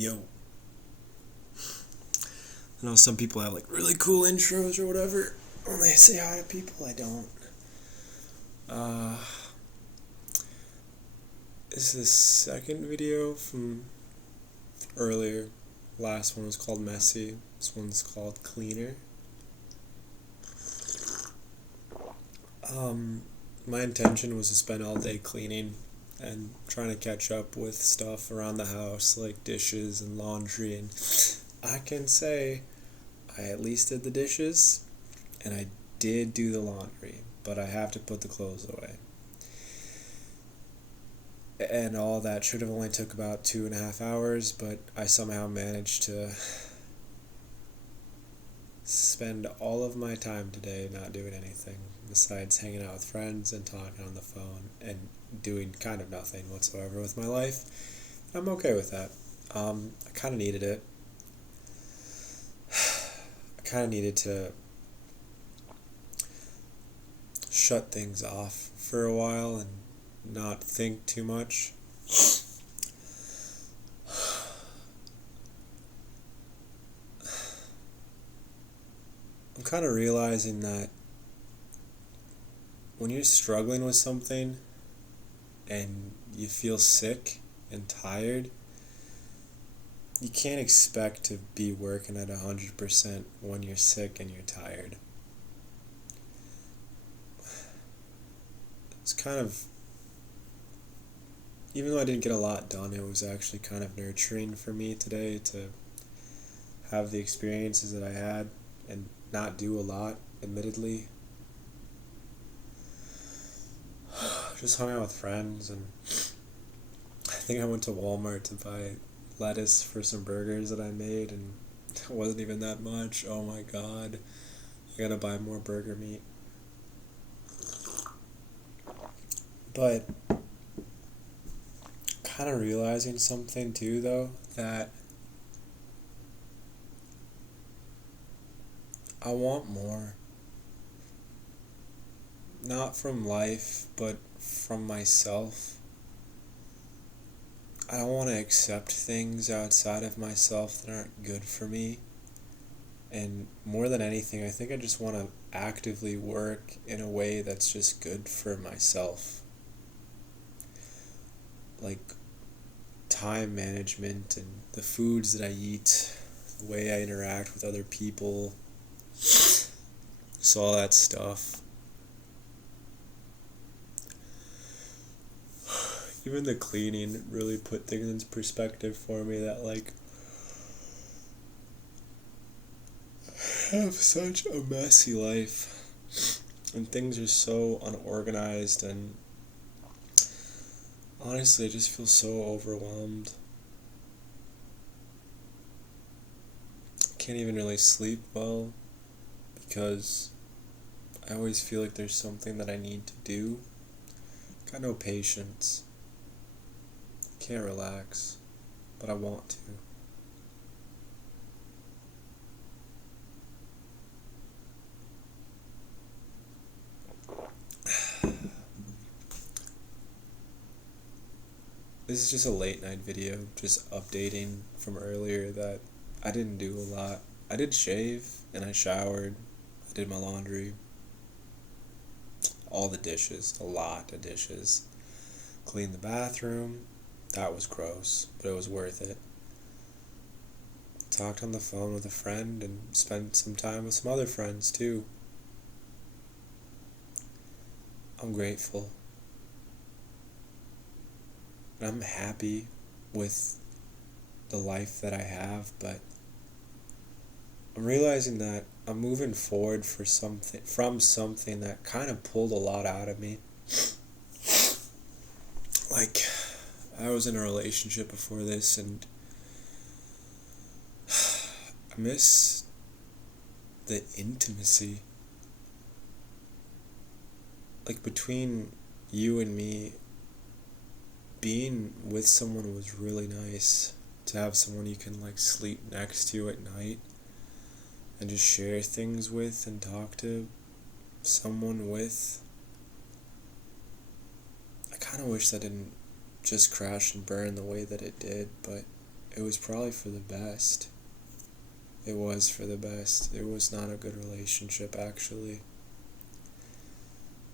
Yo. I know some people have like really cool intros or whatever when they say hi to people. I don't. This is the second video from earlier. Last one was called Messy. This one's called Cleaner. My intention was to spend all day cleaning and trying to catch up with stuff around the house like dishes and laundry, and I can say I at least did the dishes and I did do the laundry, but I have to put the clothes away. And all that should have only took about 2.5 hours, but I somehow managed to spend all of my time today not doing anything besides hanging out with friends and talking on the phone and doing kind of nothing whatsoever with my life. I'm okay with that. I kind of needed it. I kind of needed to shut things off for a while and not think too much. I'm kind of realizing that when you're struggling with something and you feel sick and tired, you can't expect to be working at 100% when you're sick and you're tired. It's kind of, even though I didn't get a lot done, it was actually kind of nurturing for me today to have the experiences that I had and not do a lot, admittedly. Just hung out with friends, and I think I went to Walmart to buy lettuce for some burgers that I made, and it wasn't even that much. Oh my god, I gotta buy more burger meat. But kind of realizing something too, though, that I want more. Not from life, but from myself. I don't want to accept things outside of myself that aren't good for me. And more than anything, I think I just want to actively work in a way that's just good for myself. Like time management and the foods that I eat, the way I interact with other people, so all that stuff. Even the cleaning really put things into perspective for me, that like I have such a messy life and things are so unorganized, and honestly I just feel so overwhelmed. Can't even really sleep well because I always feel like there's something that I need to do. Got no patience. Can't relax, but I want to. This is just a late night video, just updating from earlier that I didn't do a lot. I did shave and I showered. I did my laundry. All the dishes, a lot of dishes. Cleaned the bathroom. That was gross, but it was worth it. Talked on the phone with a friend and spent some time with some other friends too. I'm grateful. I'm happy with the life that I have, but I'm realizing that I'm moving forward from something that kind of pulled a lot out of me. Like, I was in a relationship before this, and I miss the intimacy. Like, between you and me, being with someone was really nice. To have someone you can like sleep next to at night and just share things with and talk to someone with. I kind of wish that didn't just crash and burn the way that it did, but it was probably for the best. It was for the best. It was not a good relationship, actually.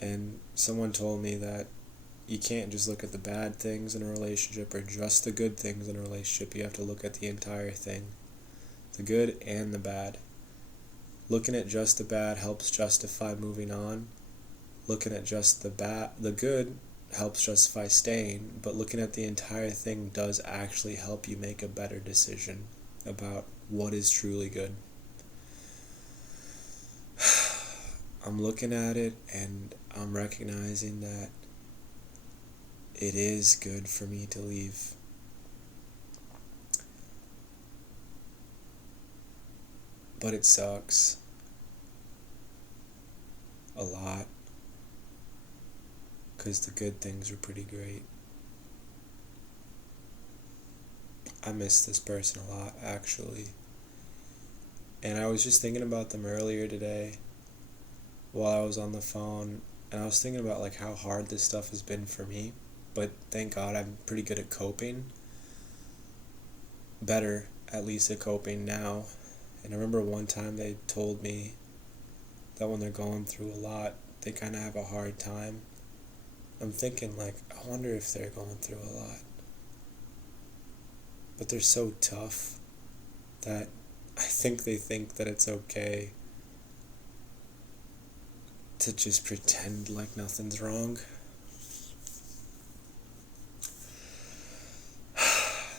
And someone told me that you can't just look at the bad things in a relationship or just the good things in a relationship. You have to look at the entire thing, the good and the bad. Looking at just the bad helps justify moving on. Looking at just the good helps justify staying, but looking at the entire thing does actually help you make a better decision about what is truly good. I'm looking at it and I'm recognizing that it is good for me to leave. But it sucks. A lot. Because the good things were pretty great. I miss this person a lot, actually. And I was just thinking about them earlier today while I was on the phone, and I was thinking about like how hard this stuff has been for me, but thank God I'm pretty good at coping. Better, at least, at coping now. And I remember one time they told me that when they're going through a lot, they kind of have a hard time. I'm thinking, like, I wonder if they're going through a lot. But they're so tough that I think they think that it's okay to just pretend like nothing's wrong.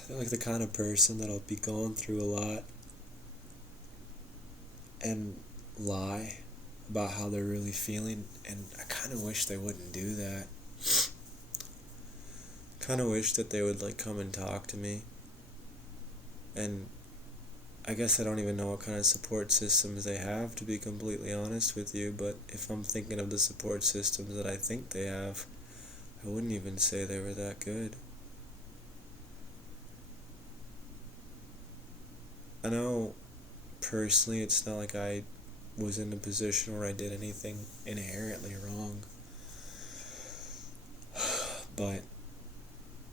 They're like the kind of person that'll be going through a lot and lie about how they're really feeling, and I kind of wish they wouldn't do that. Kind of wish that they would like come and talk to me. And I guess I don't even know what kind of support systems they have, to be completely honest with you, but if I'm thinking of the support systems that I think they have, I wouldn't even say they were that good. I know personally it's not like I was in a position where I did anything inherently wrong, but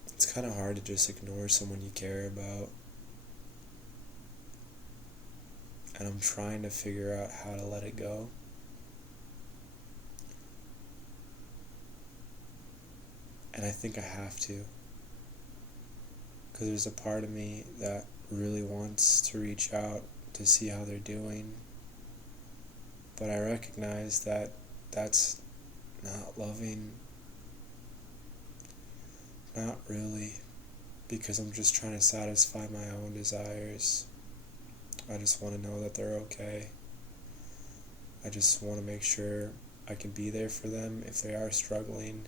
it's kind of hard to just ignore someone you care about. And I'm trying to figure out how to let it go. And I think I have to. Because there's a part of me that really wants to reach out to see how they're doing. But I recognize that that's not loving. Not really. Because I'm just trying to satisfy my own desires. I just want to know that they're okay. I just want to make sure I can be there for them if they are struggling.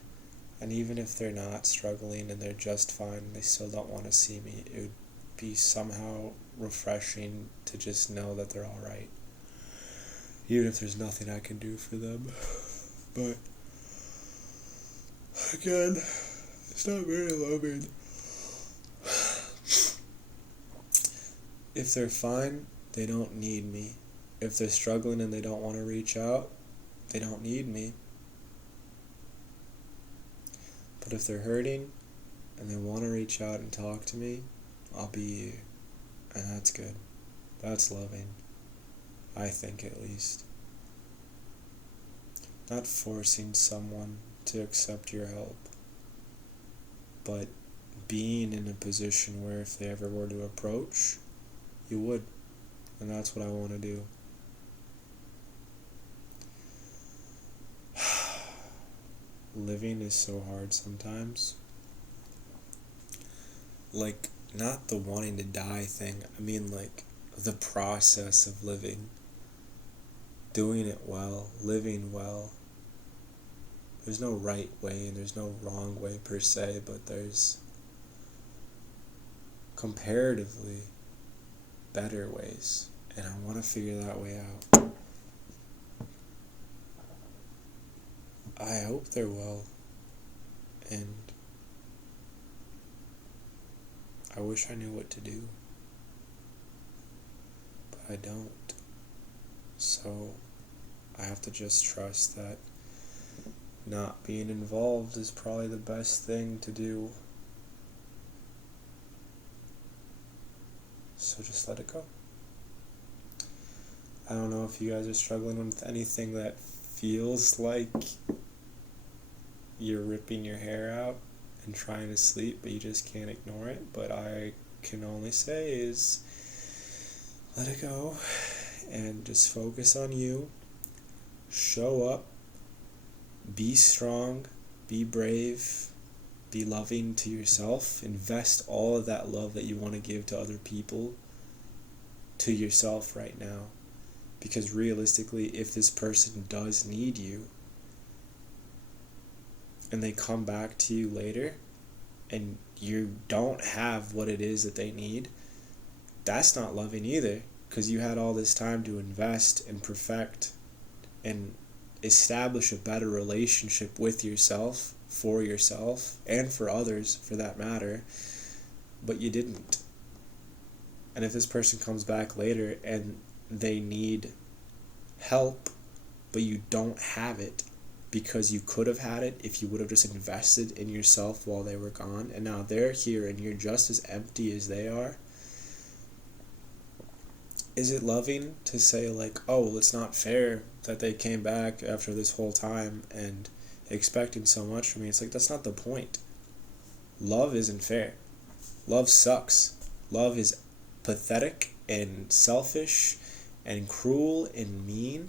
And even if they're not struggling and they're just fine and they still don't want to see me, it would be somehow refreshing to just know that they're alright. Even if there's nothing I can do for them. But, again, it's not very loving. If they're fine, they don't need me. If they're struggling and they don't want to reach out, they don't need me. But if they're hurting and they want to reach out and talk to me, I'll be you. And that's good. That's loving. I think, at least. Not forcing someone to accept your help, but being in a position where if they ever were to approach, you would. And that's what I want to do. Living is so hard sometimes. Like, not the wanting to die thing. I mean, like, the process of living. Doing it well. Living well. There's no right way and there's no wrong way per se, but there's comparatively better ways. And I want to figure that way out. I hope they're well. And I wish I knew what to do. But I don't. So I have to just trust that not being involved is probably the best thing to do. So just let it go. I don't know if you guys are struggling with anything that feels like you're ripping your hair out and trying to sleep, but you just can't ignore it. But I can only say is let it go and just focus on you. Show up. Be strong. Be brave. Be loving to yourself. Invest all of that love that you want to give to other people to yourself right now. Because realistically, if this person does need you and they come back to you later and you don't have what it is that they need, that's not loving either, because you had all this time to invest and perfect and establish a better relationship with yourself, for yourself, and for others for that matter, but you didn't. And if this person comes back later and they need help, but you don't have it because you could have had it if you would have just invested in yourself while they were gone, and now they're here and you're just as empty as they are, is it loving to say like, oh, well, it's not fair that they came back after this whole time and expecting so much from me? It's like, that's not the point. Love isn't fair. Love sucks. Love is pathetic and selfish and cruel and mean.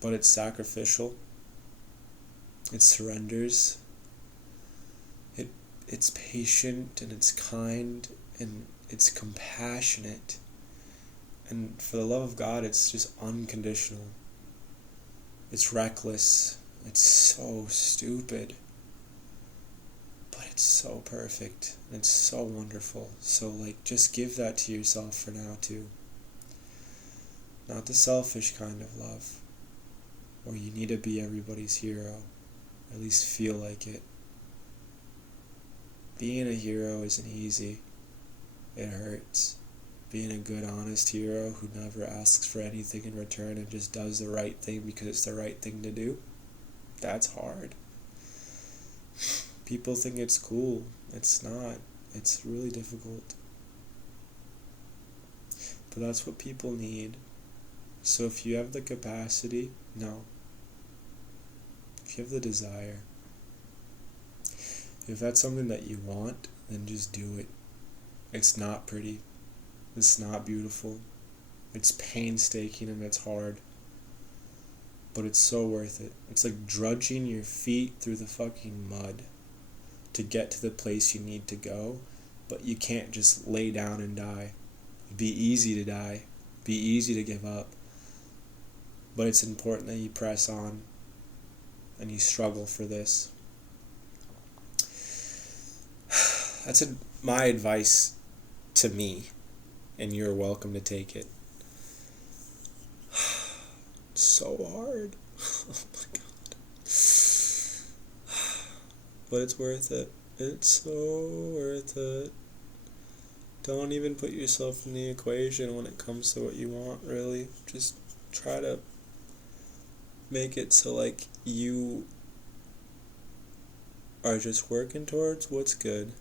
But it's sacrificial. It surrenders. It's patient and it's kind and it's compassionate. And for the love of God, it's just unconditional. It's reckless. It's so stupid. But it's so perfect. And it's so wonderful. So just give that to yourself for now too. Not the selfish kind of love, or you need to be everybody's hero, or at least feel like it. Being a hero isn't easy. It hurts. Being a good, honest hero who never asks for anything in return and just does the right thing because it's the right thing to do, that's hard. People think it's cool. It's not. It's really difficult. But that's what people need. So if you have the capacity, no. If you have the desire, if that's something that you want, then just do it. It's not pretty. It's not beautiful. It's painstaking and it's hard. But it's so worth it. It's like drudging your feet through the fucking mud to get to the place you need to go, but you can't just lay down and die. It'd be easy to die. It'd be easy to give up. But it's important that you press on and you struggle for this. That's my advice to me, and you're welcome to take it. It's so hard. Oh my God. But it's worth it. It's so worth it. Don't even put yourself in the equation when it comes to what you want, really. Just try to make it so you are just working towards what's good.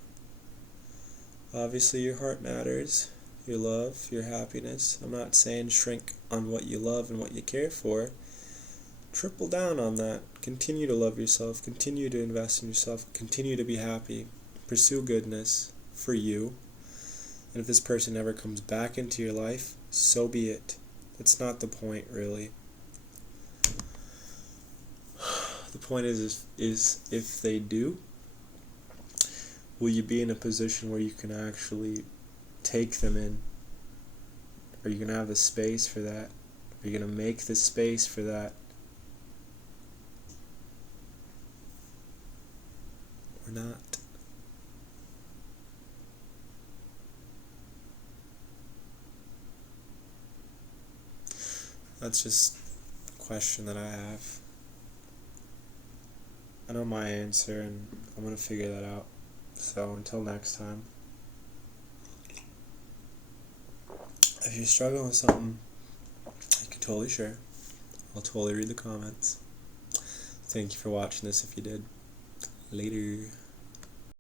Obviously your heart matters, your love, your happiness. I'm not saying shrink on what you love and what you care for. Triple down on that. Continue to love yourself, continue to invest in yourself, continue to be happy. Pursue goodness for you. And if this person never comes back into your life, so be it. That's not the point, really. The point is if they do, will you be in a position where you can actually take them in? Are you going to have the space for that? Are you going to make the space for that? Or not? That's just a question that I have. I know my answer, and I'm going to figure that out. So until next time, if you're struggling with something, you can totally share. I'll totally read the comments. Thank you for watching this if you did. Later.